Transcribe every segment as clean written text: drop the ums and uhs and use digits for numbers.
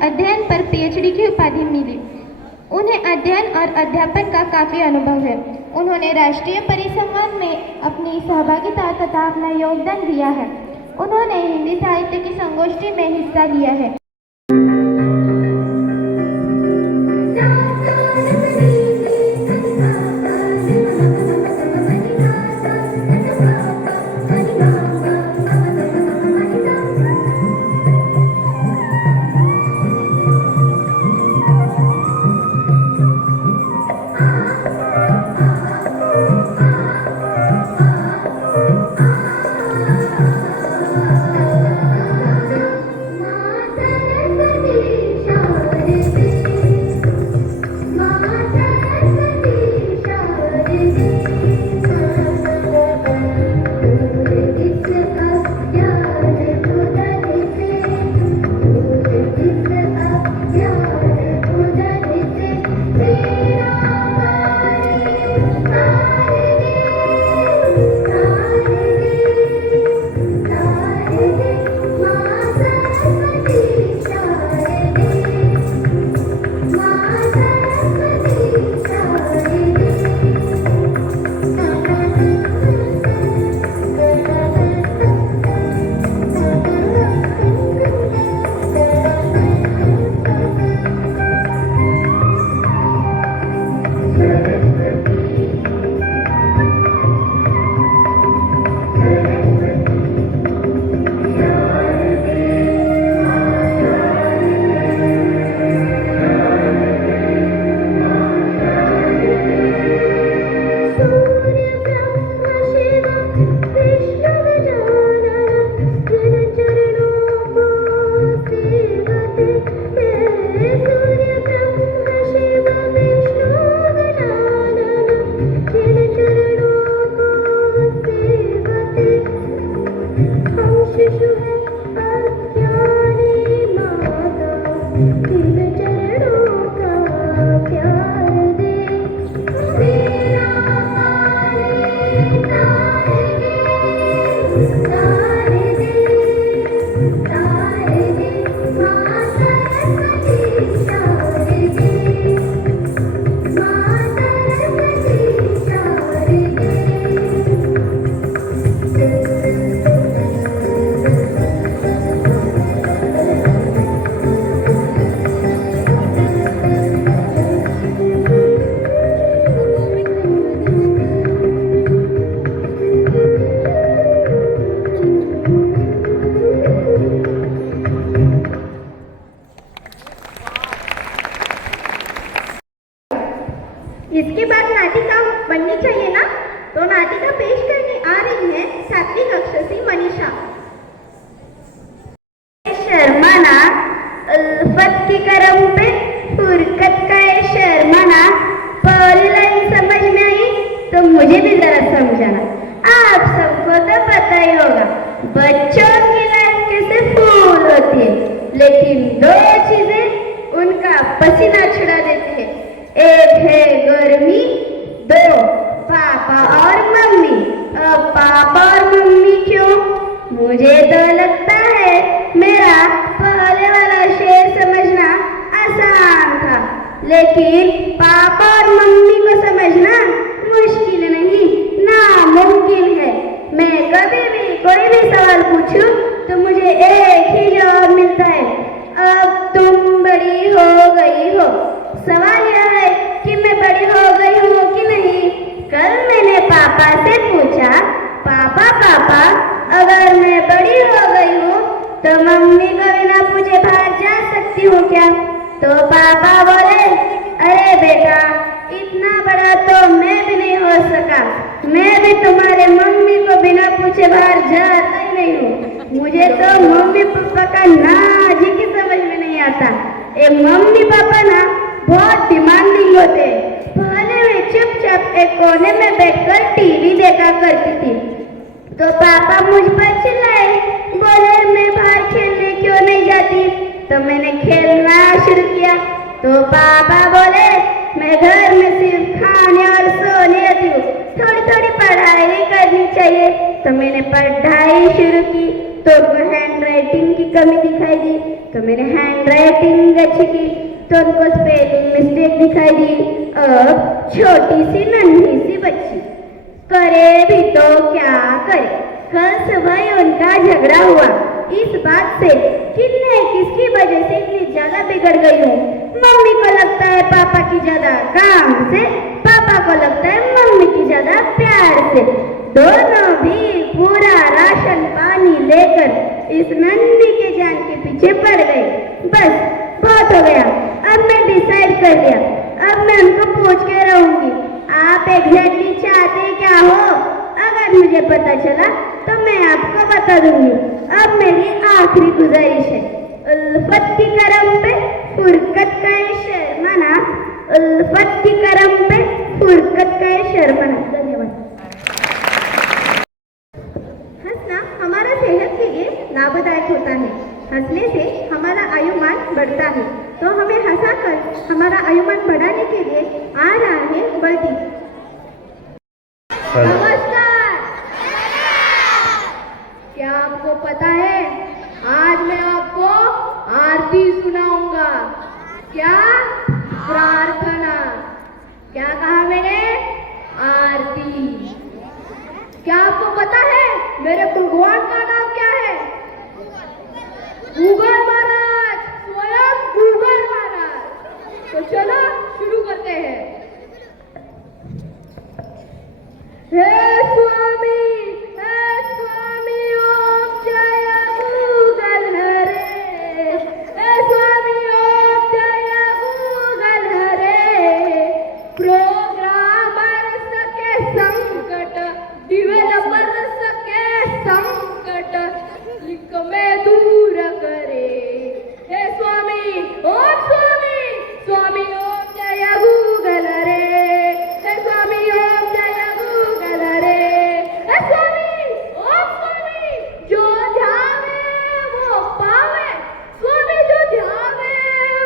अध्ययन पर पीएचडी की उपाधि मिली। उन्हें अध्ययन और अध्यापन का काफ़ी अनुभव है। उन्होंने राष्ट्रीय परिसंवाद में अपनी सहभागिता तथा अपना योगदान दिया है। उन्होंने हिंदी साहित्य की संगोष्ठी में हिस्सा लिया है। इसके बाद नाटिका बननी चाहिए ना, तो नाटिका पेश करने आ रही है 7वीं कक्षा से मनीषा शर्माना। उल्फत की करम पे फुरकत का ये शर्माना। पहली लाइन समझ में आई तो मुझे भी जरा समझाना। आप सबको तो पता ही होगा बच्चों की लाइफ कैसे फूल होती है, लेकिन दो चीजें उनका पसीना छुड़ा देती है। एक है गर्मी, दो पापा और मम्मी। अब पापा और मम्मी क्यों? मुझे तो लगता है मेरा पहले वाला शेर समझना आसान था, लेकिन पापा और मम्मी को समझना मुश्किल नहीं, नामुमकिन है। मैं कभी भी कोई भी सवाल पूछूं तो मुझे एक ही जवाब मिलता है, अब तुम बड़ी हो गई हो। सवाल यह है कि मैं बड़ी हो गई हूँ कि नहीं। कल मैंने पापा से पूछा, पापा पापा अगर मैं बड़ी हो गई हूँ तो मम्मी को बिना पूछे बाहर जा सकती हूँ क्या? तो पापा बोले, अरे बेटा इतना बड़ा तो मैं भी नहीं हो सका, मैं भी तुम्हारे मम्मी को बिना पूछे बाहर जाता ही नहीं हूँ। मुझे तो मम्मी पापा का नाज ही समझ में नहीं आता। ये मम्मी पापा ना बहुत डिमांडिंग होते। पहले मैं चुपचाप एक कोने में बैठकर टीवी देखा करती थी, तो पापा मुझ पर चिल्लाए, बोले मैं बाहर खेलने क्यों नहीं जाती। तो मैंने खेलना शुरू किया, तो पापा बोले मैं घर में सिर्फ खाने और सोने आती हूँ, थोड़ी थोड़ी पढ़ाई करनी चाहिए। तो मैंने पढ़ाई शुरू की, तो उनको हैंड राइटिंग की कमी दिखाई दी, तो मैंने हैंड राइटिंग अच्छी की, तो उनको स्पेलिंग मिस्टेक दिखाई दी। अब छोटी सी नन्ही सी बच्ची करे भी तो क्या करे, कल सुबह उनका झगड़ा हुआ इस बात से कि मैं किसकी वजह से इतनी ज्यादा बिगड़ गई हूँ। मम्मी को लगता है पापा की ज्यादा काम से, पापा को लगता है मम्मी की ज्यादा प्यार से। दोनों भी पूरा राशन पानी लेकर इस नन्ही के जान के पीछे पड़ गए। बस बहुत हो गया, अब मैं डिसाइड कर लिया, अब मैं उनको पूछ के रहूंगी आप एग्जैक्टली चाहते क्या हो। अगर मुझे पता चला तो मैं आपको बता दूंगी। अब मेरी आखिरी गुजारिश है, उल्फत की करम पे फुरकत का ये शर्माना, उल्फत की करम पे फुरकत का ये शर्माना। धन्यवाद। हंसना हमारा सेहत के लिए लाभदायक होता है। हंसने से हमारा आयुमान बढ़ता है, तो हमें हंसाकर हमारा आयुमान बढ़ाने के लिए आ रहा है बल्दी। नमस्कार। क्या आपको पता है आज मैं आपको आरती सुनाऊंगा। क्या? प्रार्थना। क्या कहा मैंने? आरती। क्या आपको पता है मेरे भगवान का नाम क्या है? गूगल महाराज, स्वयं गूगल महाराज। तो चलो शुरू करते हैं। हे स्वामी ओम जय गूगल हरे। हे स्वामी ओम जय गूगल हरे। प्रोग्रामर्स के संकट, डेवलपर्स के संकट लिख में दूर करे। हे स्वामी ओम जय गूगल हरे। हे स्वामी ओम जय गूगल हरे। हे स्वामी जो ध्यावे वो पावे, स्वामी जो ध्यावे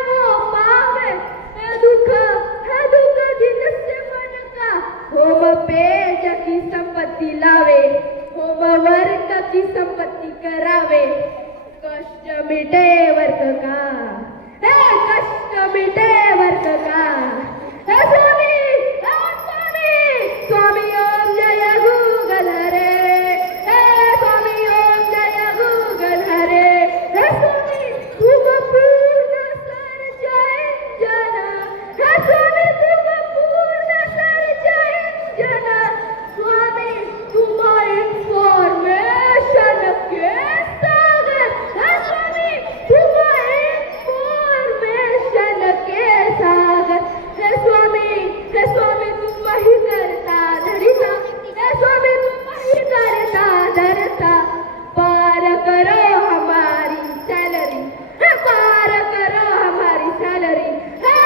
वो पावे। है दुख जिनसे मन का, होम पेज की संपत्ति लावे, होम वर्ग की संपत्ति करावे। कष्ट मिटे वर्ग का, है कष्ट मिटे वर्ग का। है स्वामी ओम जय गूगल हरे। हे स्वामी ओम जय गूगल हरे। हे स्वामी तुम पूर्ण सर्जन, हे स्वामी तुम पूर्ण सर्जन। स्वामी तुम इंफॉर्मेशन के सागर, हे स्वामी तुम इंफॉर्मेशन के सागर। हे स्वामी तुम ही करता धरिता, हे स्वामी तुम ही करता धरता। पार करो हमारी सैलरी, है पार करो हमारी सैलरी। है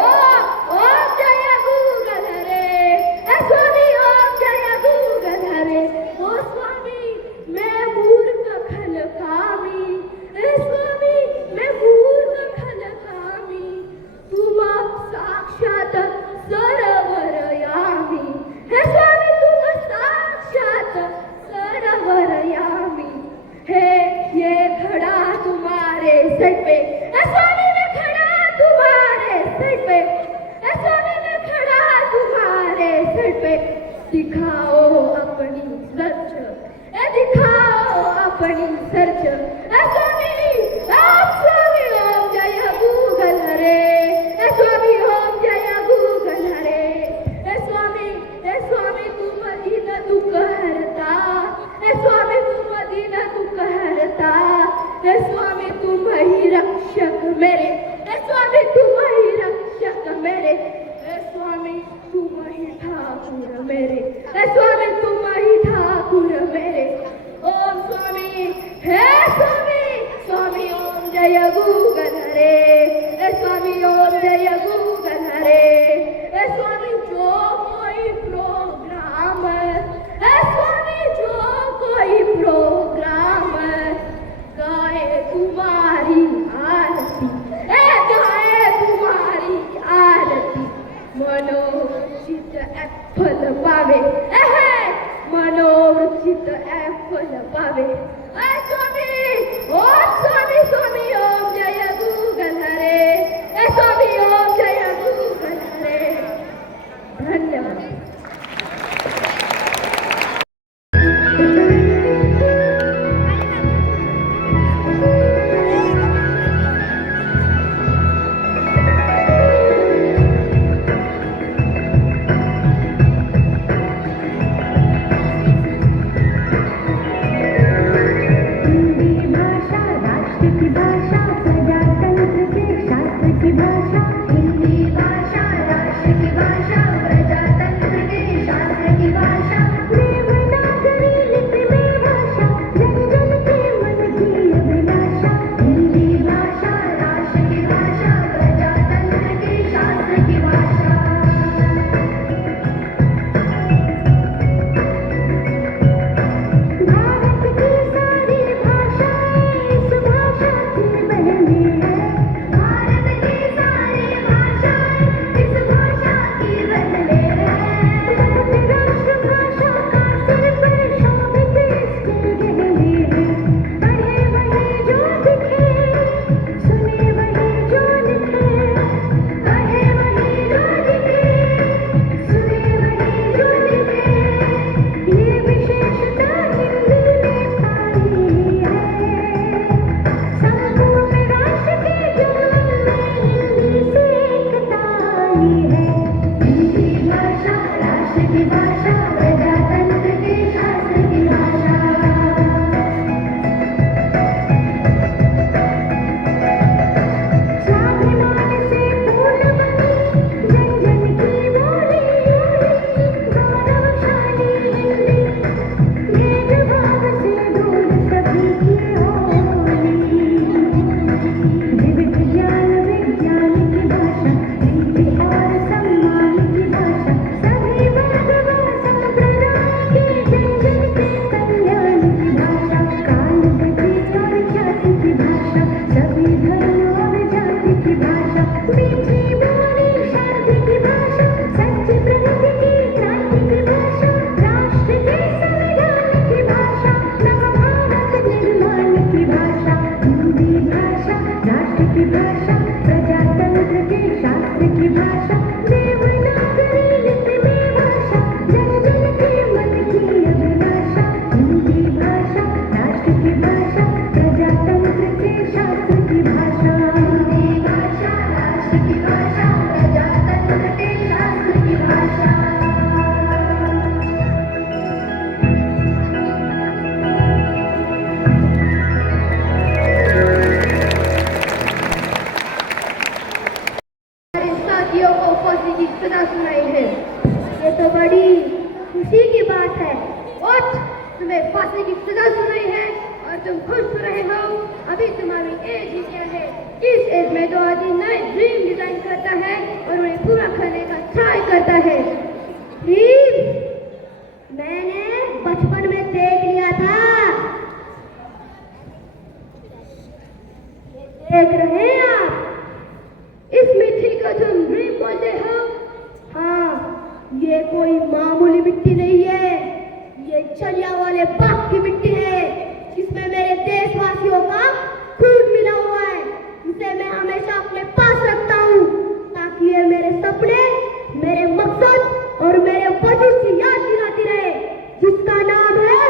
ओम जय गूगल हरे। हे स्वामी ओम जय गूगल हरे। ओ स्वामी मैं मूर्ख खल कामी, हे स्वामी मैं मूर्ख खल कामी। तुम साक्षात सरवरयामी, हे स्वामी तुम साक्षात सरवरयामी। हे ये खड़ा तुम्हारे सर पे, हे स्वामी मैं खड़ा तुम्हारे सर पे। हे स्वामी मैं खड़ा तुम्हारे सर पे। दिखाओ अपनी सच, दिखाओ अपनी सच। हे स्वामी ओम जय गूगल हरे। हे स्वामी ओम जय गूगल हरे। हे स्वामी तुम दीन दुख हरता, हे स्वामी तुम दीन दुख हरता। हे स्वामी तुम ही रक्षक मेरे, हे स्वामी तुम ही रक्षक मेरे। हे स्वामी तुम ही ठाकुर मेरे, हे स्वामी तुम ही ठाकुर मेरे। ओम स्वामी, हे स्वामी ओम जय गूगल हरे। हे स्वामी ओम जय गूगल हरे। हे स्वामी जो कोई प्रोग्राम, हे स्वामी जो कोई प्रोग्राम गाए तुम्हारी आरती, गाए तुम्हारी आरती। मनोचित फल पावे, मनोचित फल पावे। भाषा प्रजातंत्र के शास्त्र की भाषा देवनागरी लिपि में भाषा जन जन के मन की अभिलाषा हिंदी भाषा राष्ट्र की भाषा प्रजातंत्र के शास्त्र की भाषा हिंदी भाषा राष्ट्र की भाषा प्रजातंत्र के शास्त्र की भाषा। साथियों को फांसी की सजा सुनाई है। ये तो बड़ी खुशी की बात है। उठ, तुम्हें फांसी की सजा सुनाई है और तुम खुश रहे हो। अभी तुम्हारी एज ही क्या है? इस एज में तो आदमी नए ड्रीम डिजाइन करता है और उन्हें पूरा करने का ट्राई करता है। ड्रीम मैंने बचपन में देख लिया था। देख रहे हैं आप? इस मिट्टी को तुम ड्रीम बोलते हो? हाँ, ये कोई मामूली मिट्टी नहीं है। ये जलियांवाले बाग की मिट्टी है जिसमें मेरे देशवासियों का खून मिला हुआ है। इसे मैं हमेशा अपने पास रखता हूँ ताकि ये मेरे सपने, मेरे मकसद और मेरे वजूद की याद दिलाती रहे, जिसका नाम है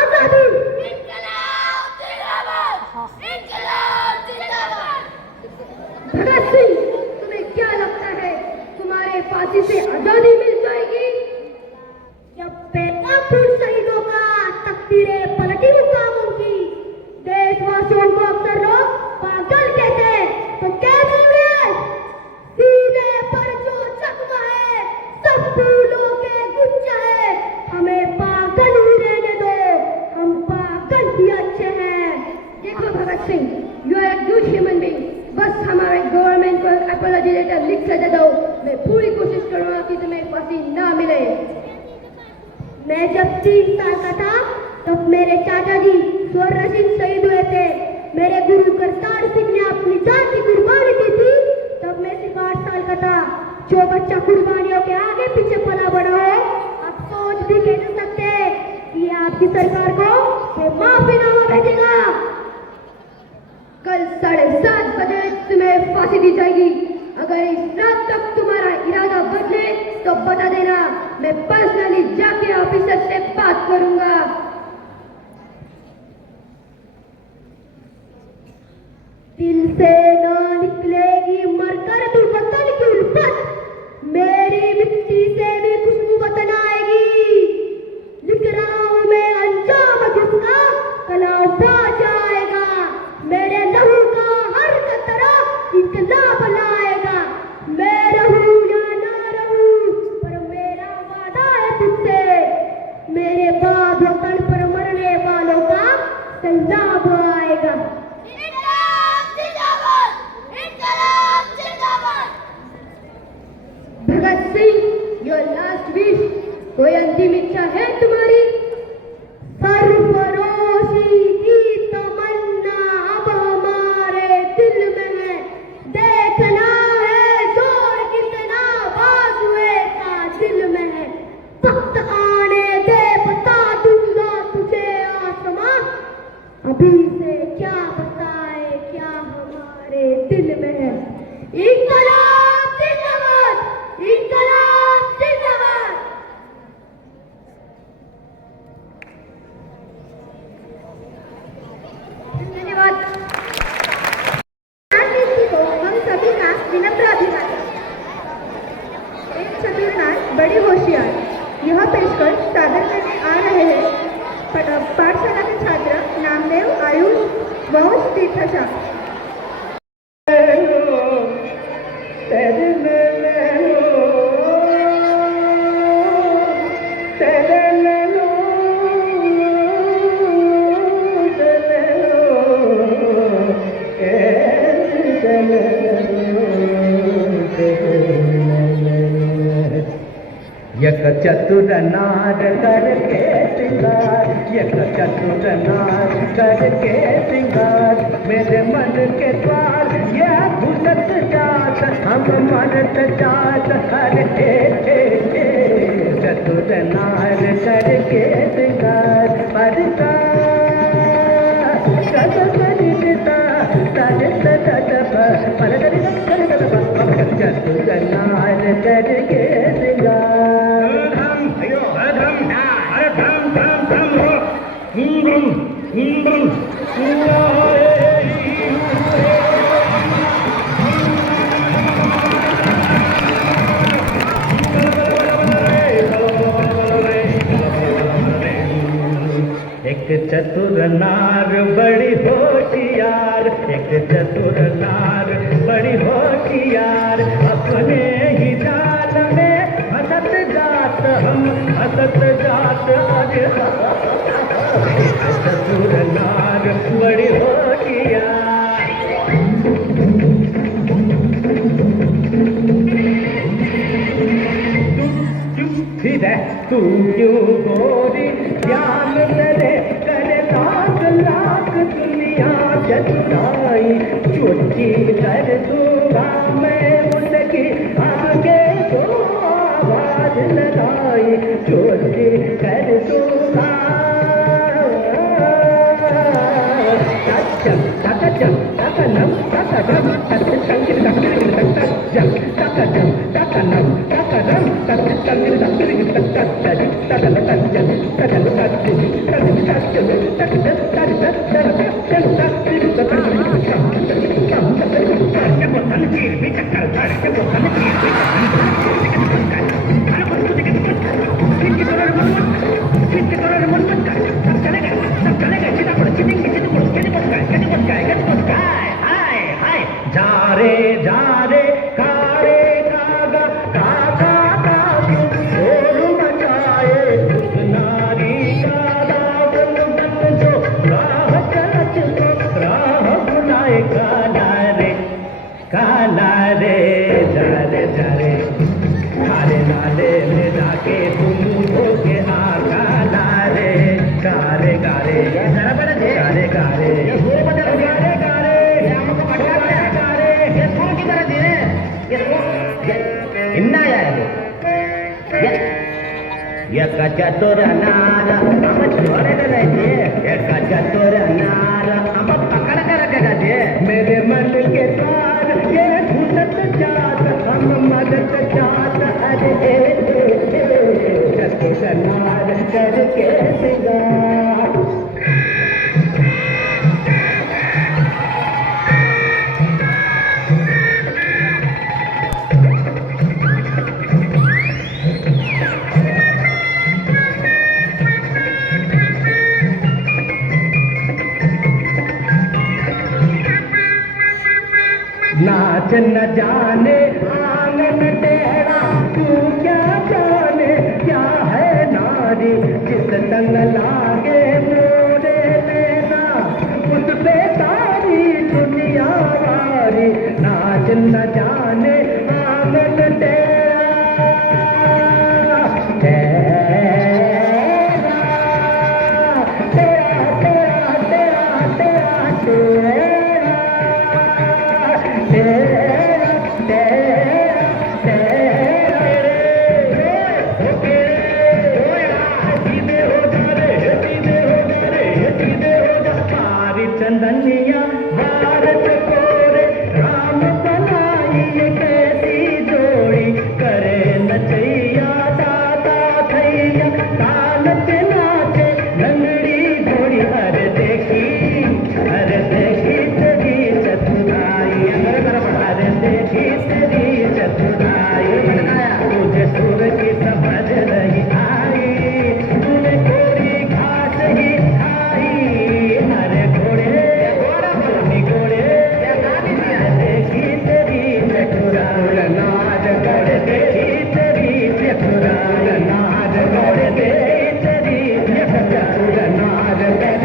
आजादी। इंकलाब जिंदाबाद! इंकलाब जिंदाबाद! भगत सिंह, तुम्हें क्या लगता है तुम्हारे फांसी से आजादी मिल जाएगी? जब बेतापुर शहीदों का तकदीरें पलटी मुकामों की, देशवासियों को अक्सर लोग पागल कहते हैं, तो क्या बोले? सीने पर जो जख्म है सब फूलों के गुच्छा है। हमें पागल ही रहने दो, हम पागल ही अच्छे हैं। देखो Bhagat Singh, you are a good human being. बस हमारे गवर्नमेंट को एक अपॉलॉजी लेटर लिख कर दे दो। मैं पूरी कोशिश करूंगा कि तुम्हें फांसी ना मिले। मैं जब 3 साल का था तब मेरे चाचा जी स्वर्ण सिंह शहीद हुए थे। मेरे गुरु करतार सिंह ने अपनी जान की कुर्बानी दी थी तब मैं सिर्फ 8 साल का था। जो बच्चा कुर्बानियों के आगे पीछे पला बड़ा हो, आप सोच भी कह नहीं सकते कि आपकी सरकार को माफीनामा भेजेगा। कल 7:30 बजे तुम्हें फांसी दी जाएगी। अगर इस रात तक तुम्हारा इरादा बदले तो बता देना, मैं पर्सनली जाके ऑफिसर से बात करूंगा। दिल से ना निकलेगी मरकर भी वतन की उल्फत, मेरी मिट्टी से भी खुशबू वतन आएगी। लिख रहा हूं मैं अंजाम जिसका कलाम पा जाएगा। मेरे लहू का हर कतरा इंकलाब लाएगा। मैं रहूं या ना रहूं पर मेरा वादा है तुझसे, मेरे बाद वतन पर मरने वालों का सैलाब आएगा। Bhagat Singh, your last wish, कोई अंतिम इच्छा है तुम्हारी? सरफरोशी की तमन्ना अब हमारे दिल में है। देखना है जोर कितना बाजुए का दिल में है। वक्त आने दे बता दूंगा तुझे आसमां, अभी से क्या बताए क्या हमारे दिल में है। इंकलाब जिंदाबाद! इंकलाब जिंदाबाद! धन्यवाद। गांधी को हम सभी का विनम्र अभिवादन। एक चतुरनाथ बड़े होशियार यह पेशकश सादर करने आ रहे हैं पाठशाला के छात्र नामदेव आयुष वंश तीर्थाचार्य। यक चतुर नार करके सिंगार, यक चतुर नार करके सिंगार, मेरे मन के द्वार यह घुसत जात, हम मरत जात हर चतुर नार करके सिंगार। परता सद परिता सद चतुर नार करके सिंगार एक चतुर नार बड़ी होशियार, एक चतुर नार बड़ी होशियार, अपने ही जाल में हंसत जात हम हंसत जात आज। एक चतुर नार बड़ी होशियार। तू क्यों गोरी ज्ञान करे करे लाख लाख दुनिया जताई, चोटी कर दूंगा मैं उनकी आगे तो आवाज लगाई, चोटी कर दूंगा। चतुर नार हम छोड़े रहे, एक चतुर नार हम पकड़ कर रखे थे। मेरे मन के द्वार ये घुसत जात हम मदद जात, अरे चतुर नार करके सिंगार। नाच न जाने आंगन टेढ़ा, तू क्या जाने क्या है नारी, जिस संग लागे मोरे लेना उस पे सारी दुनिया वारी। नाच न जाने आंगन टेढ़ा, तेरा तेरा तेरा तेरा तेरा चंदनिया भारत कोरे राम बनाई कैसी जोड़ी, करे नचैया दादा थैया तानच नाचे लंगड़ी घोड़ी। अरे देखी तेरी चतुराई, अरे देखी तेरी चतुराई, तुझे सुर की समझ नहीं आई, तूने कोरी घास ही खाई। अरे घोड़े देखी तेरी चतुराई, नाच कर देखी तेरी चतुराई, नाच कर देखी तेरी चतुराई, नाच कर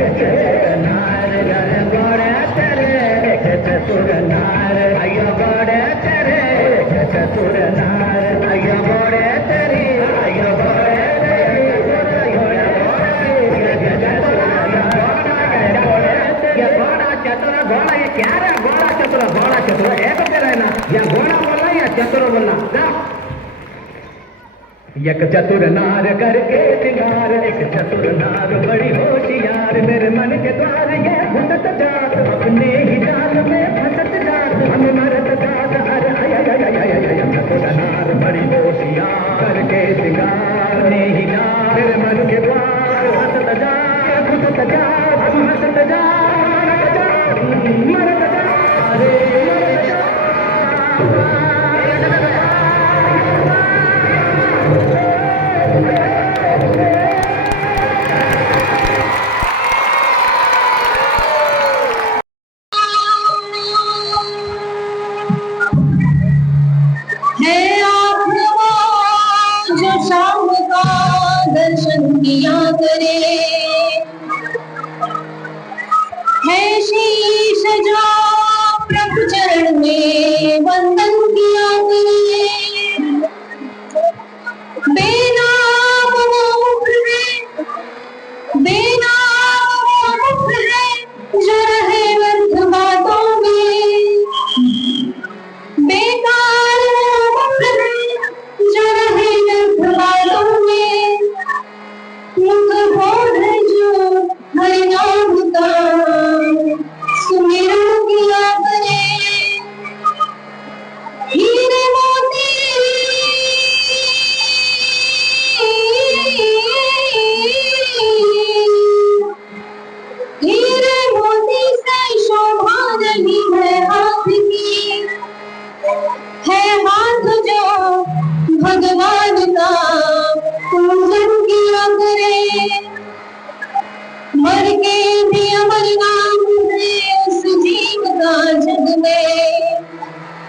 नार घर घोड़े तेरे एक चतुर नार, आयो घोड़े तेरे एक चतुर नार, आयो घोड़े तेरी आयो घोड़े तेरी घोड़ा चतुर घोड़ा। ये क्या है घोड़ा चतुर? घोड़ा चतुर एक पे रहना, या घोड़ा बोलना या चतुर बोलना। एक चतुर नार करके सिंगार, एक चतुर नार बड़ी होशियार, मेरे मन के द्वार ये घुसत जात, अपने ही जाल में फंसत जात।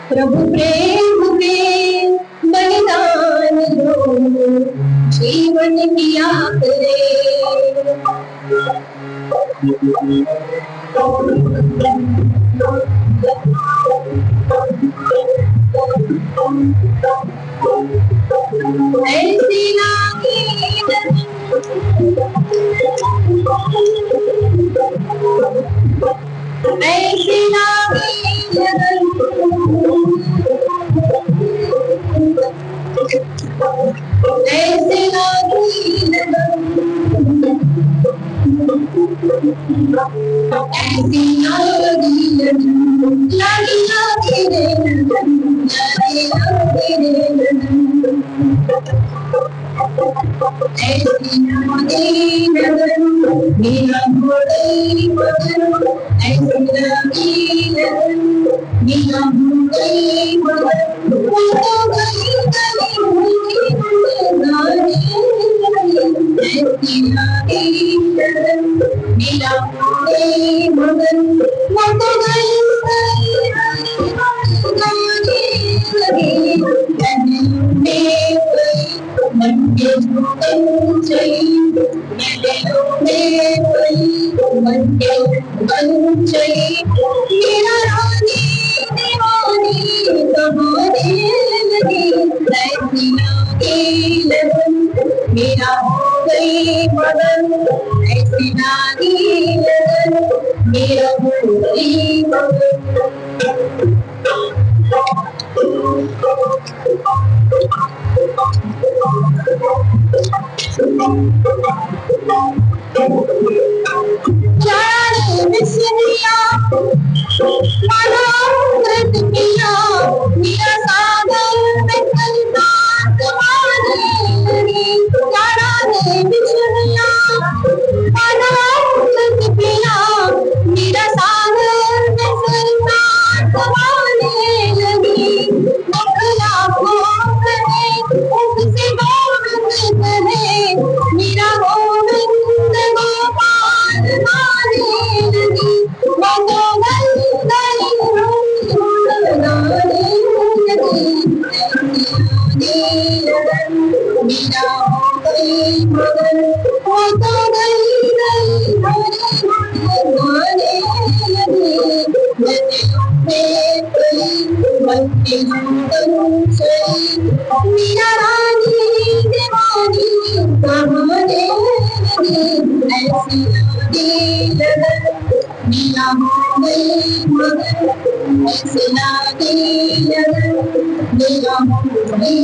प्रभु प्रेम के बलिदान दो, जीवन किया करे। ऐसी लागी ऐसी लागी ऐसी लागी ऐसी लागी मेरा हो गई मदन, ऐसी लागी लगन, मेरा हो गई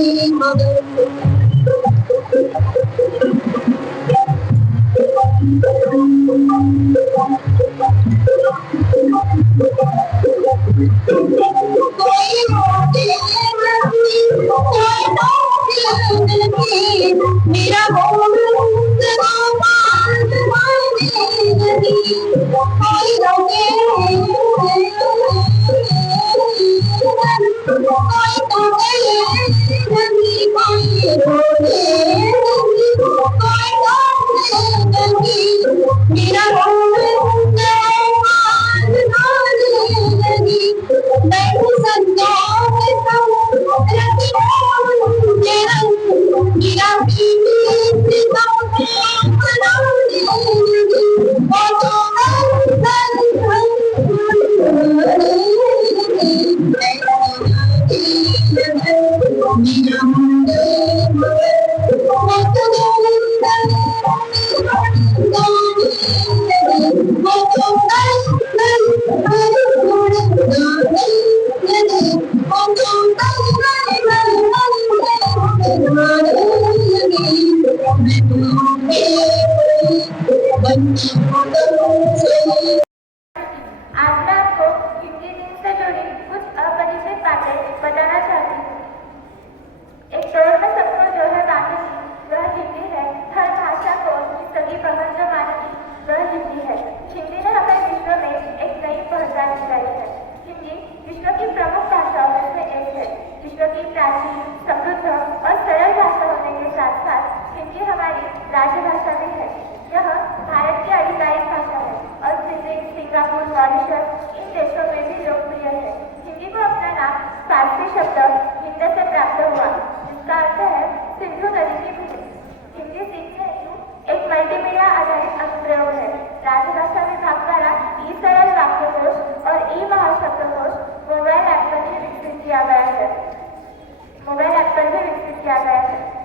आज मैं आपको हिंदी दिन से जुड़ी कुछ अपरिचित बातें बताना चाहती हूँ। एक दौर में सबको जो है बाकी वह हिंदी है। हर भाषा को अपनी सगी पकड़ जो मानती वह हिंदी है। हिंदी ने हमें विश्व में एक नई पहचान दिलाई है। हिंदी विश्व की प्रमुख भाषाओं में से एक है। विश्व की प्राचीन, समृद्ध और सरल भाषा होने के साथ साथ हिंदी हमारी राजभाषा भी है। यह भारत की आधिकारिक भाषा है और सिंगापुर, मॉरिशस इन देशों में भी लोकप्रिय है। हिंदी को अपना नाम फारसी शब्द हिंदी से प्राप्त हुआ, जिसका अर्थ है सिंधु नदी की भूमि। हिंदी सीखने हेतु एक मल्टीमीडिया आधारित अनुप्रयोग है। राजभाषा विभाग द्वारा ई सरल वाक्यकोश और ई महाशब्दकोश मोबाइल ऐप पर भी विकसित किया गया है।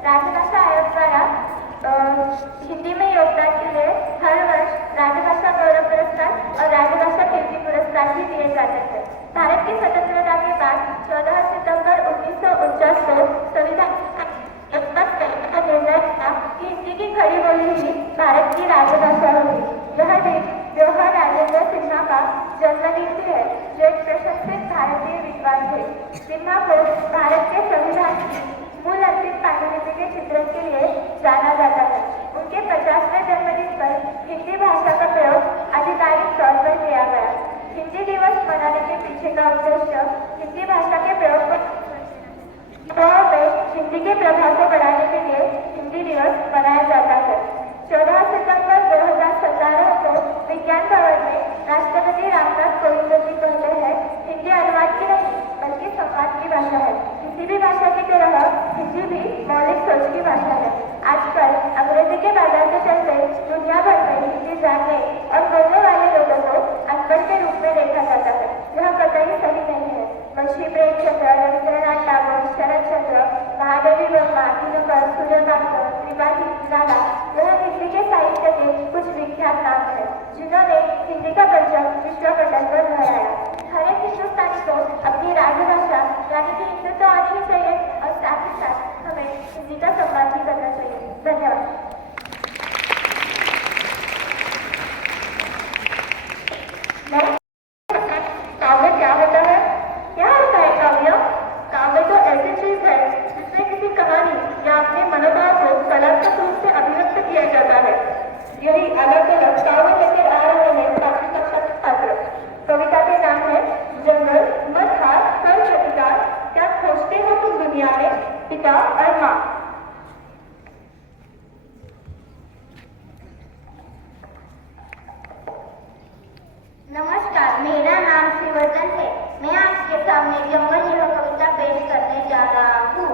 राजभाषा आयोग द्वारा हिंदी में योगदान के लिए हर वर्ष राजभाषा गौरव पुरस्कार और राजभाषा कीर्ति पुरस्कार भी दिए जाते हैं। भारत की स्वतंत्रता के बाद 14 सितंबर 1949 को संविधान का निर्णय था कि हिंदी की खड़ी बोली ही भारत की राजभाषा होगी। यह दिन जवाहर राजेंद्र सिन्हा का जन्मदिन भी है, जो एक प्रशंसित भारतीय विद्वान थे। सिन्हा को भारत के संविधान की मूल अंतिम पांडुलिपि के चित्रण के लिए जाना जाता है। उनके 50वें जन्मदिन पर हिंदी भाषा का प्रयोग आधिकारिक तौर पर किया गया। हिंदी दिवस मनाने के पीछे का उद्देश्य हिंदी भाषा के प्रयोग में हिंदी के प्रभाव को बढ़ाने के लिए हिंदी दिवस मनाया जाता है। 14 सितंबर 2017 को विज्ञान भवन में राष्ट्रपति रामनाथ कोविंद जी कहते हैं, हिंदी अनुवाद की नहीं बल्कि संवाद की भाषा है। किसी भी भाषा की तरह हिंदी भी मौलिक सोच की भाषा है। आजकल अंग्रेजी के बाजार के चलते दुनिया भर में हिंदी जानने और बोलने वाले लोगों को अनपढ़ के रूप में देखा जाता है। यह कतई सही नहीं है। मुंशी प्रेमचंद्र, रविंद्रनाथ टैगोर, शरद चंद्र, महादेवी वर्मा, दिनकर, सूर्यकांत, त्रिपाठी लाला, यह हिंदी के साहित्य के कुछ विख्यात नाम हैं, जिन्होंने हिंदी का परचम विश्व पटल पर लहराया। हर एक हिंदुस्तानी को अपनी राजभाषा यानी कि हिंदी तो आनी ही चाहिए और साथ ही साथ हमें हिंदी का सम्मान भी करना चाहिए। धन्यवाद। काव्य क्या होता है? क्या होता है काव्य? काव्य तो ऐसी चीज है जिसमें किसी कहानी या अपने मनोभाव को कलात्मक रूप से अभिव्यक्त किया जाता है। यही अलग अलग काव्य लेकर आ रहे हैं पांचवी कक्षा के छात्र। कविता के नाम है जंगल, मदहार, कर प्रतिकार, क्या खोजते हो तुम दुनिया में, पिता और माँ। नमस्कार, मेरा नाम श्रीवर्धन है। मैं आपके सामने जंगल यह कविता पेश करने जा रहा हूँ।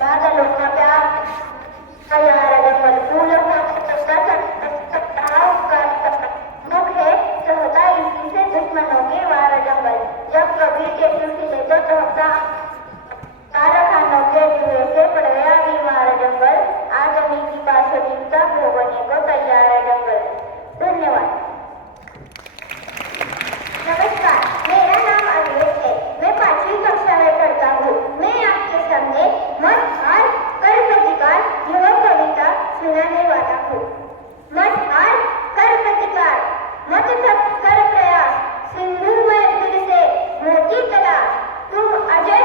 बादलों का प्यार तैयार जंगल, फूलों का मुख है सहता इसी से दुश्मनों के वार जंगल। जब कबीर के सिलसिले तो सहता कारखानों के जुए से पड़ गया बीमार जंगल। आदमी की पाशविकता भोगने को तैयार है जंगल। धन्यवाद। नमस्कार, मेरा नाम अनिल है। मैं 5वीं कक्षा में पढ़ता हूँ। मैं आपके सामने मत हार कर प्रतिकार यह कविता सुनाने वाला हूँ। मत हार कर प्रतिकार, मत थक कर प्रयास, सिंधु में फिर से मोती तलाश, तुम अजय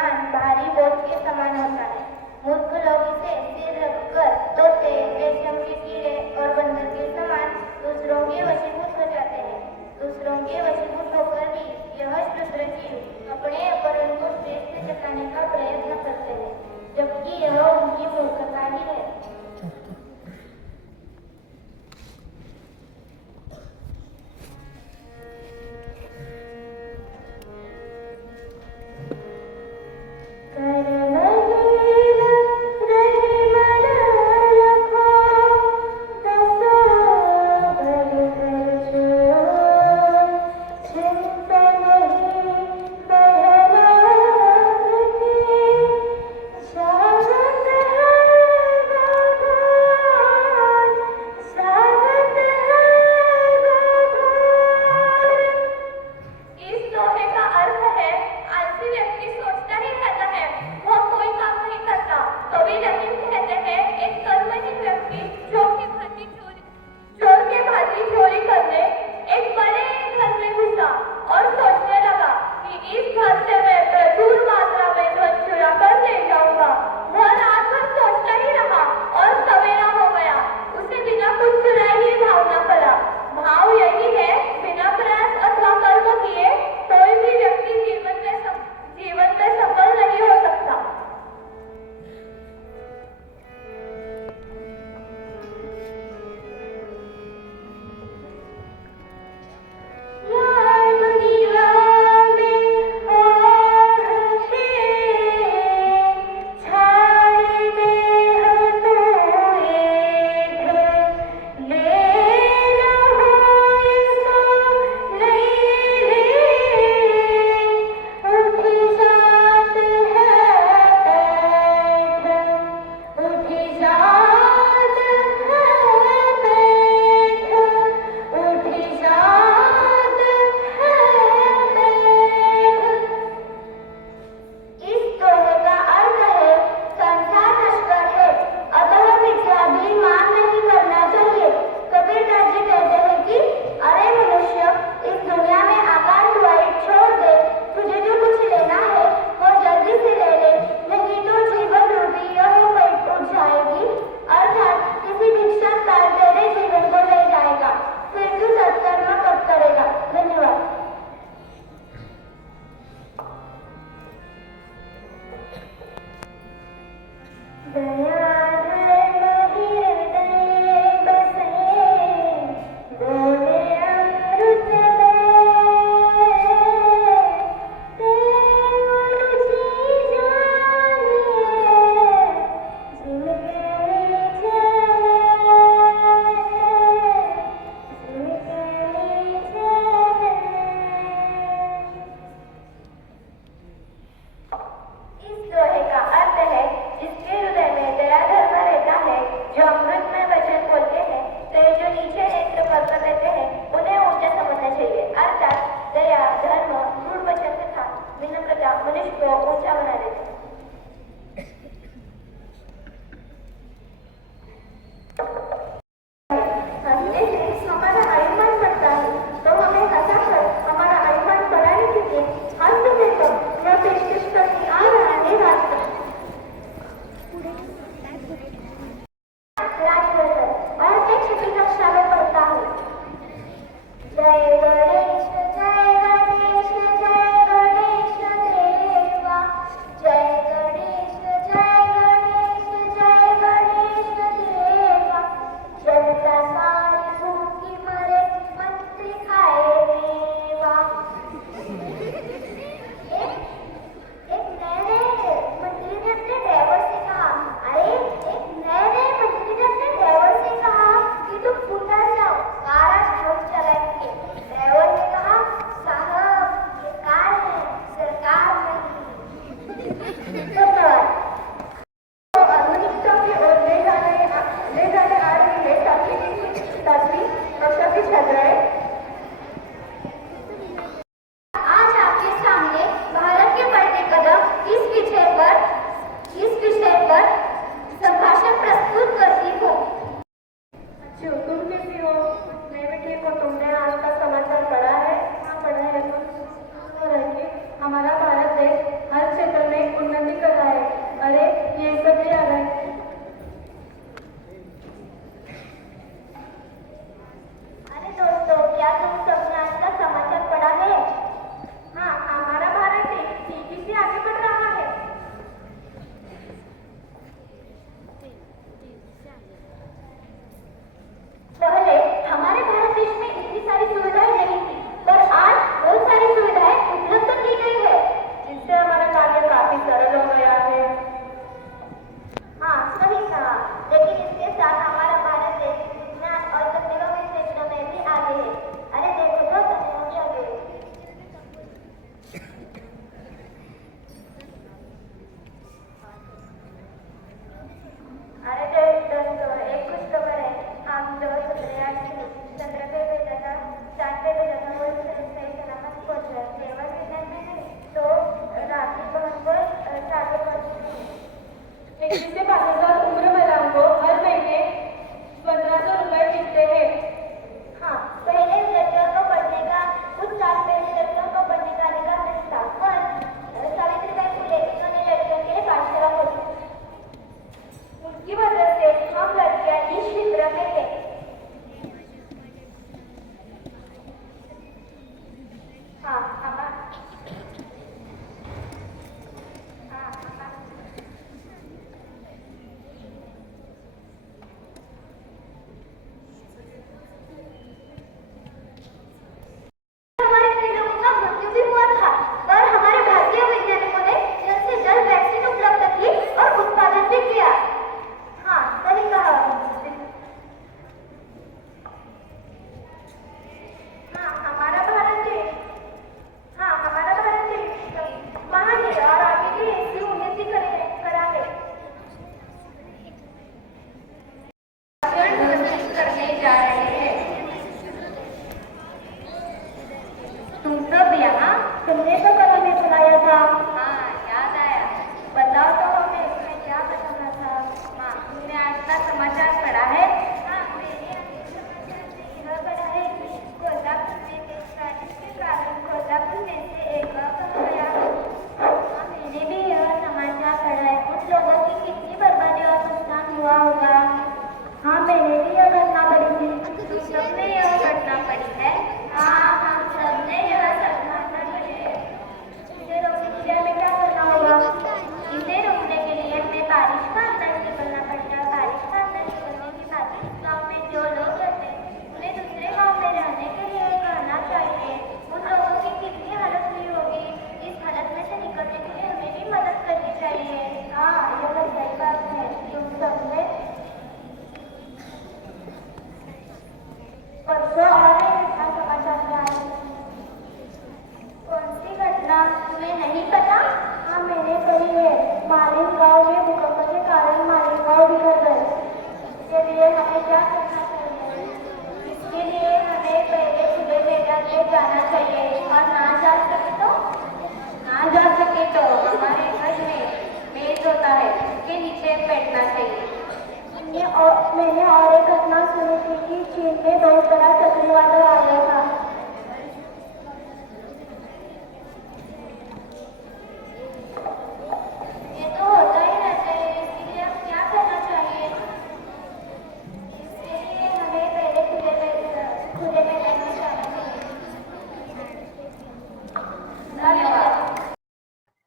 मान भारी बोझ के समान होता है। मूर्ख लोग इसे सिर रखकर तोते, रेशम के कीड़े और बंदर के समान दूसरों के वशीभूत हो जाते हैं। दूसरों के वशीभूत होकर भी यह क्षुद्र जीव अपने अपहरण को श्रेष्ठ जताने का प्रयत्न करते हैं, जबकि यह उनकी मूर्खता ही है। जय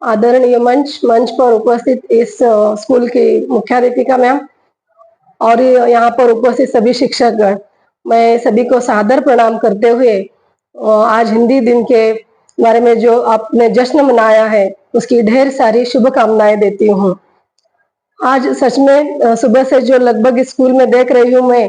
आदरणीय मंच पर उपस्थित इस स्कूल की मुख्याध्यापिका मैम और यहाँ पर उपस्थित सभी शिक्षकगण, मैं सभी को सादर प्रणाम करते हुए आज हिंदी दिन के बारे में जो आपने जश्न मनाया है उसकी ढेर सारी शुभकामनाएं देती हूँ। आज सच में सुबह से जो लगभग स्कूल में देख रही हूँ मैं,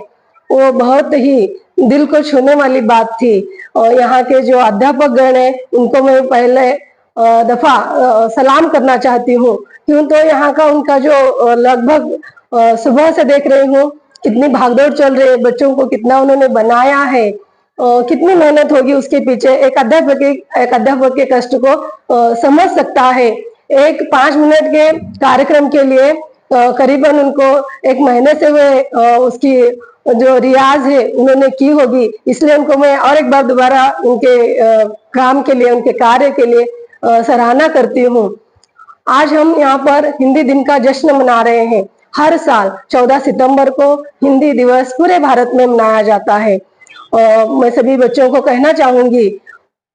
वो बहुत ही दिल को छूने वाली बात थी। और यहाँ के जो अध्यापक गण हैं उनको मैं पहले दफा सलाम करना चाहती हूँ, क्यों तो यहाँ का उनका जो लगभग सुबह से देख रही हूँ कितनी भागदौड़ चल रही है, बच्चों को कितना उन्होंने बनाया है, कितनी मेहनत होगी उसके पीछे। एक अध्यापक के कष्ट को समझ सकता है। एक 5 मिनट के कार्यक्रम के लिए करीबन उनको 1 महीने से वे उसकी जो रियाज है उन्होंने की होगी, इसलिए उनको मैं और एक बार दोबारा उनके काम के लिए, उनके कार्य के लिए सराहना करती हूँ। आज हम यहाँ पर हिंदी दिन का जश्न मना रहे हैं। हर साल 14 सितंबर को हिंदी दिवस पूरे भारत में मनाया जाता है। मैं सभी बच्चों को कहना चाहूंगी,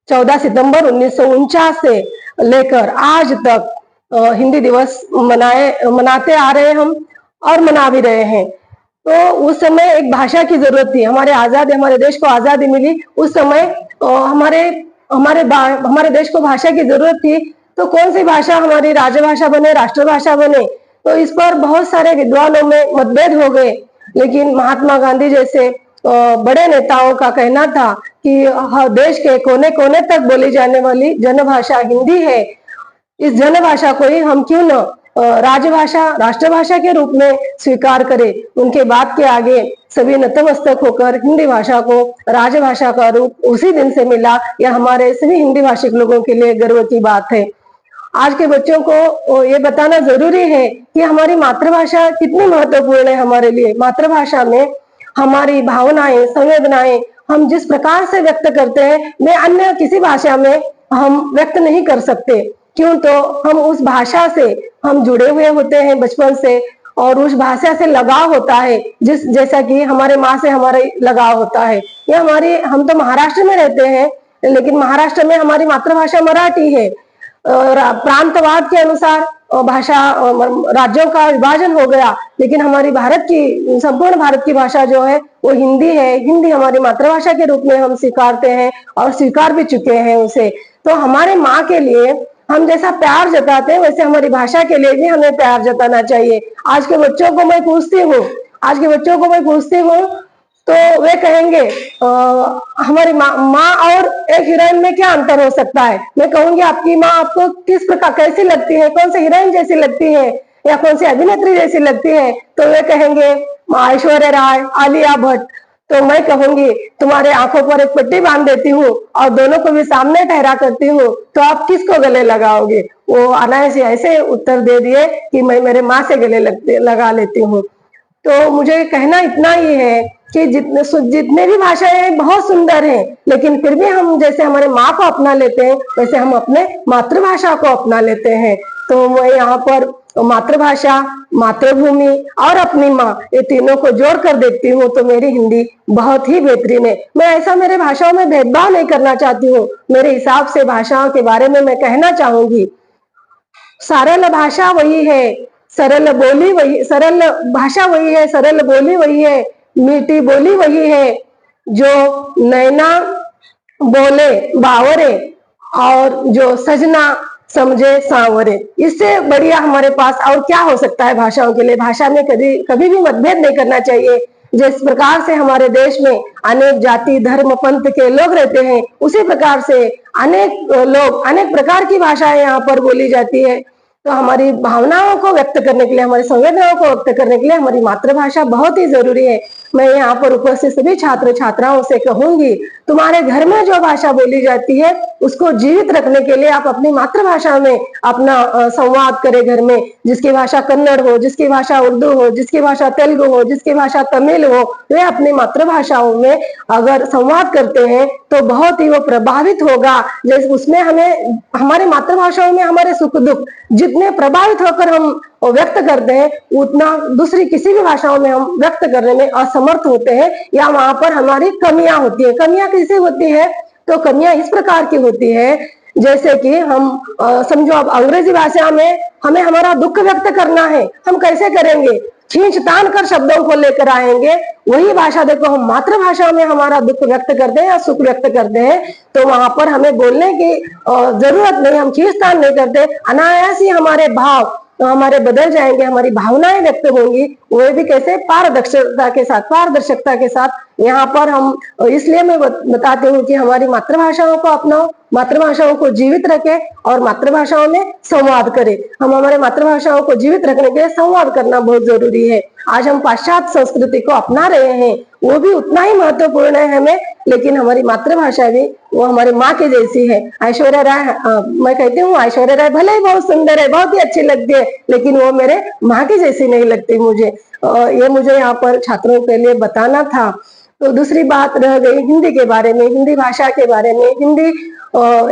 14 सितंबर 1949 से लेकर आज तक हिंदी दिवस मनाते आ रहे हम और मना भी रहे हैं। तो उस समय एक भाषा की जरूरत थी। हमारे देश को आजादी मिली, उस समय हमारे देश को भाषा की जरूरत थी। तो कौन सी भाषा हमारी राजभाषा बने, राष्ट्रभाषा बने, तो इस पर बहुत सारे विद्वानों में मतभेद हो गए। लेकिन महात्मा गांधी जैसे बड़े नेताओं का कहना था कि देश के कोने कोने तक बोली जाने वाली जनभाषा हिंदी है। इस जनभाषा को ही हम क्यों न राजभाषा, राष्ट्रभाषा के रूप में स्वीकार करें। उनके बात के आगे सभी नतमस्तक होकर हिंदी भाषा को राजभाषा का रूप उसी दिन से मिला। यह हमारे सभी हिंदी भाषिक लोगों के लिए गर्व की बात है। आज के बच्चों को ये बताना जरूरी है कि हमारी मातृभाषा कितनी महत्वपूर्ण है हमारे लिए। मातृभाषा में हमारी भावनाएं, संवेदनाएं हम जिस प्रकार से व्यक्त करते हैं, वे अन्य किसी भाषा में हम व्यक्त नहीं कर सकते। क्यों तो हम उस भाषा से हम जुड़े हुए होते हैं बचपन से, और उस भाषा से लगाव होता है, जैसा कि हमारे माँ से हमारे लगाव होता है। ये हम तो महाराष्ट्र में रहते हैं, लेकिन महाराष्ट्र में हमारी मातृभाषा मराठी है। प्रांतवाद के अनुसार भाषा राज्यों का विभाजन हो गया, लेकिन हमारी संपूर्ण भारत की भाषा जो है वो हिंदी है। हिंदी हमारी मातृभाषा के रूप में हम स्वीकारते हैं और स्वीकार भी चुके हैं उसे। तो हमारे माँ के लिए हम जैसा प्यार जताते हैं, वैसे हमारी भाषा के लिए भी हमें प्यार जताना चाहिए। आज के बच्चों को मैं पूछती हूँ तो वे कहेंगे हमारी माँ और एक हीरोइन में क्या अंतर हो सकता है। मैं कहूंगी आपकी माँ आपको किस प्रकार कैसी लगती है, कौन सी हीरोइन जैसी लगती है या कौन सी अभिनेत्री जैसी लगती है, तो वे कहेंगे ऐश्वर्या राय, आलिया भट्ट। तो मैं कहूंगी तुम्हारे आंखों पर एक पट्टी बांध देती हूँ और दोनों को भी सामने ठहरा करती हूँ, तो आप किसको गले लगाओगे। वो अनायास ऐसे उत्तर दे दिए कि मैं मेरे माँ से गले लगा लेती हूँ। तो मुझे कहना इतना ही है कि जितने भी भाषाएं बहुत सुंदर हैं, लेकिन फिर भी हम जैसे हमारे माँ को अपना लेते हैं, वैसे हम अपने मातृभाषा को अपना लेते हैं। तो मैं यहाँ पर मातृभाषा, मातृभूमि और अपनी माँ, ये तीनों को जोड़ कर देखती हूँ तो मेरी हिंदी बहुत ही बेहतरीन है। मैं ऐसा मेरे भाषाओं में भेदभाव नहीं करना चाहती हूँ। मेरे हिसाब से भाषाओं के बारे में मैं कहना चाहूंगी, सरल भाषा वही है, सरल बोली वही, सरल भाषा वही है, सरल बोली वही है, मीठी बोली वही है, जो नैना बोले बावरे और जो सजना समझे सांवरे। इससे बढ़िया हमारे पास और क्या हो सकता है भाषाओं के लिए। भाषा में कभी भी मतभेद नहीं करना चाहिए। जिस प्रकार से हमारे देश में अनेक जाति, धर्म, पंथ के लोग रहते हैं, उसी प्रकार से अनेक प्रकार की भाषाएं यहाँ पर बोली जाती है। तो हमारी भावनाओं को व्यक्त करने के लिए, हमारी संवेदनाओं को व्यक्त करने के लिए हमारी मातृभाषा बहुत ही जरूरी है। मैं यहाँ पर उपस्थित सभी छात्र छात्राओं से कहूंगी, तुम्हारे घर में जो भाषा बोली जाती है उसको जीवित रखने के लिए आप अपनी मातृभाषा में अपना संवाद करें घर में। जिसकी भाषा कन्नड़ हो, जिसकी भाषा उर्दू हो, जिसकी भाषा तेलुगु हो, जिसकी भाषा तमिल हो, वे अपनी मातृभाषाओं में अगर संवाद करते हैं तो बहुत ही वो प्रभावित होगा। जैसे उसमें हमारे मातृभाषाओं में हमारे सुख दुख जितने प्रभावित होकर हम व्यक्त करते हैं, उतना दूसरी किसी भी भाषाओं में हम व्यक्त करने में असमर्थ होते हैं, या वहां पर हमारी कमियां होती है। कमियां कैसे होती है, तो कमियां इस प्रकार की होती है जैसे कि हम समझो अब अंग्रेजी भाषा में हमें हमारा दुख व्यक्त करना है, हम कैसे करेंगे? खींच तान कर शब्दों को लेकर आएंगे। वही भाषा देखो हम मातृभाषा में हमारा दुख व्यक्त करते हैं या सुख व्यक्त करते हैं, तो वहां पर हमें बोलने की जरूरत नहीं, हम खींच तान नहीं करते, अनायास ही हमारे भाव हमारे बदल जाएंगे, हमारी भावनाएं व्यक्त होंगी, वो भी कैसे? पारदर्शकता के साथ। यहाँ पर हम इसलिए मैं बताती हूँ कि हमारी मातृभाषाओं को अपनाओ, मातृभाषाओं को जीवित रखें और मातृभाषाओं में संवाद करें। हम हमारे मातृभाषाओं को जीवित रखने के लिए संवाद करना बहुत जरूरी है। आज हम पाश्चात्य संस्कृति को अपना रहे हैं, वो भी उतना ही महत्वपूर्ण है हमें, लेकिन हमारी मातृभाषा भी वो हमारी माँ के जैसी है। ऐश्वर्या राय, मैं कहती हूँ ऐश्वर्या राय भले ही बहुत सुंदर है, बहुत ही अच्छी लगती है, लेकिन वो मेरे माँ की जैसी नहीं लगती मुझे। ये मुझे यहाँ पर छात्रों के लिए बताना था। तो दूसरी बात रह गई हिंदी के बारे में, हिंदी भाषा के बारे में। हिंदी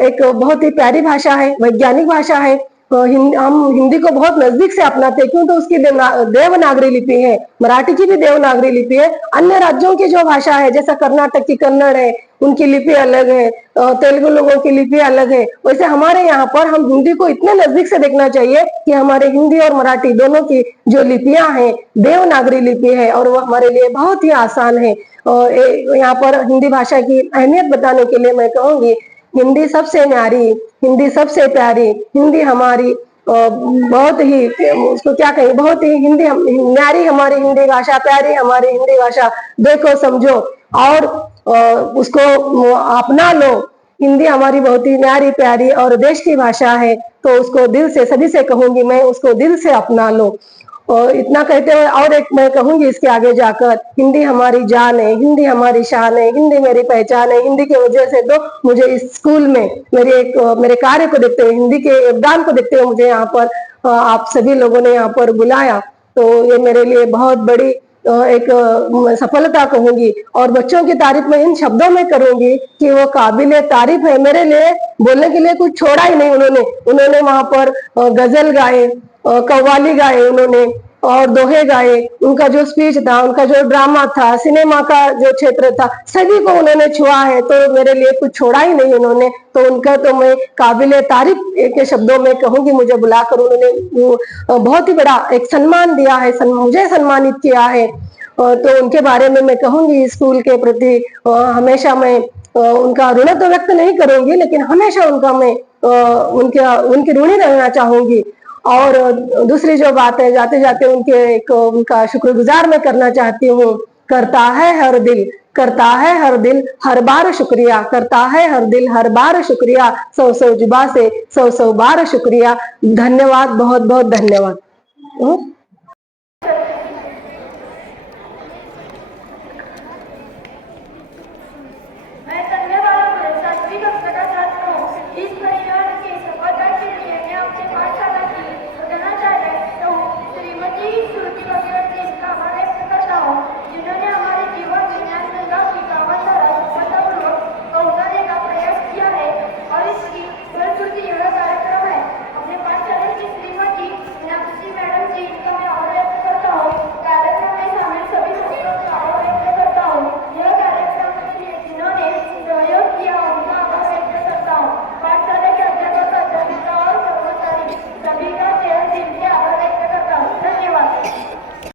एक बहुत ही प्यारी भाषा है, वैज्ञानिक भाषा है। हम हिंदी को बहुत नजदीक से अपनाते हैं, क्यों? तो उसकी देवनागरी लिपि है, मराठी की भी देवनागरी लिपि है। अन्य राज्यों की जो भाषा है, जैसा कर्नाटक की कन्नड़ है, उनकी लिपि अलग है, तेलुगु लोगों की लिपि अलग है, वैसे हमारे यहाँ पर हम हिंदी को इतने नजदीक से देखना चाहिए कि हमारे हिंदी और मराठी दोनों की जो लिपियां हैं देवनागरी लिपि है, और वो हमारे लिए बहुत ही आसान है। यहाँ पर हिंदी भाषा की अहमियत बताने के लिए मैं कहूंगी, हिंदी सबसे न्यारी, हिंदी सबसे प्यारी, हिंदी हमारी बहुत ही, उसको क्या कहें, बहुत ही हिंदी न्यारी हमारी हिंदी भाषा, प्यारी हमारी हिंदी भाषा। देखो, समझो और उसको अपना लो। हिंदी हमारी बहुत ही न्यारी, प्यारी और देश की भाषा है, तो उसको दिल से, सभी से कहूंगी मैं, उसको दिल से अपना लो। और इतना कहते हुए और एक मैं कहूंगी इसके आगे जाकर, हिंदी हमारी जान है, हिंदी हमारी शान है, हिंदी मेरी पहचान है। हिंदी की वजह से तो मुझे इस स्कूल में मेरे कार्य को देखते हुए, हिंदी के योगदान को देखते हुए मुझे यहाँ पर आप सभी लोगों ने यहाँ पर बुलाया, तो ये मेरे लिए बहुत बड़ी एक सफलता कहूंगी। और बच्चों की तारीफ मैं इन शब्दों में करूंगी कि वो काबिले तारीफ है, मेरे लिए बोलने के लिए कुछ छोड़ा ही नहीं उन्होंने वहां पर गजल गाए, कव्वाली गाए उन्होंने, और दोहे गाए। उनका जो स्पीच था, उनका जो ड्रामा था, सिनेमा का जो क्षेत्र था, सभी को उन्होंने छुआ है, तो मेरे लिए कुछ छोड़ा ही नहीं उन्होंने। तो उनका तो मैं काबिले तारीफ के शब्दों में कहूंगी। मुझे बुलाकर उन्होंने बहुत ही बड़ा एक सम्मान दिया है, मुझे सम्मानित किया है, तो उनके बारे में मैं कहूंगी। स्कूल के प्रति हमेशा मैं उनका ऋण तो व्यक्त नहीं करूंगी, लेकिन हमेशा उनका मैं उनकी ऋणी रहना चाहूंगी। और दूसरी जो बात है, जाते जाते उनका शुक्रगुजार मैं करना चाहती हूँ। करता है हर दिल, करता है हर दिल, हर बार शुक्रिया, करता है हर दिल, हर बार शुक्रिया, 100 जुबा से 100 बार शुक्रिया। धन्यवाद, बहुत बहुत धन्यवाद।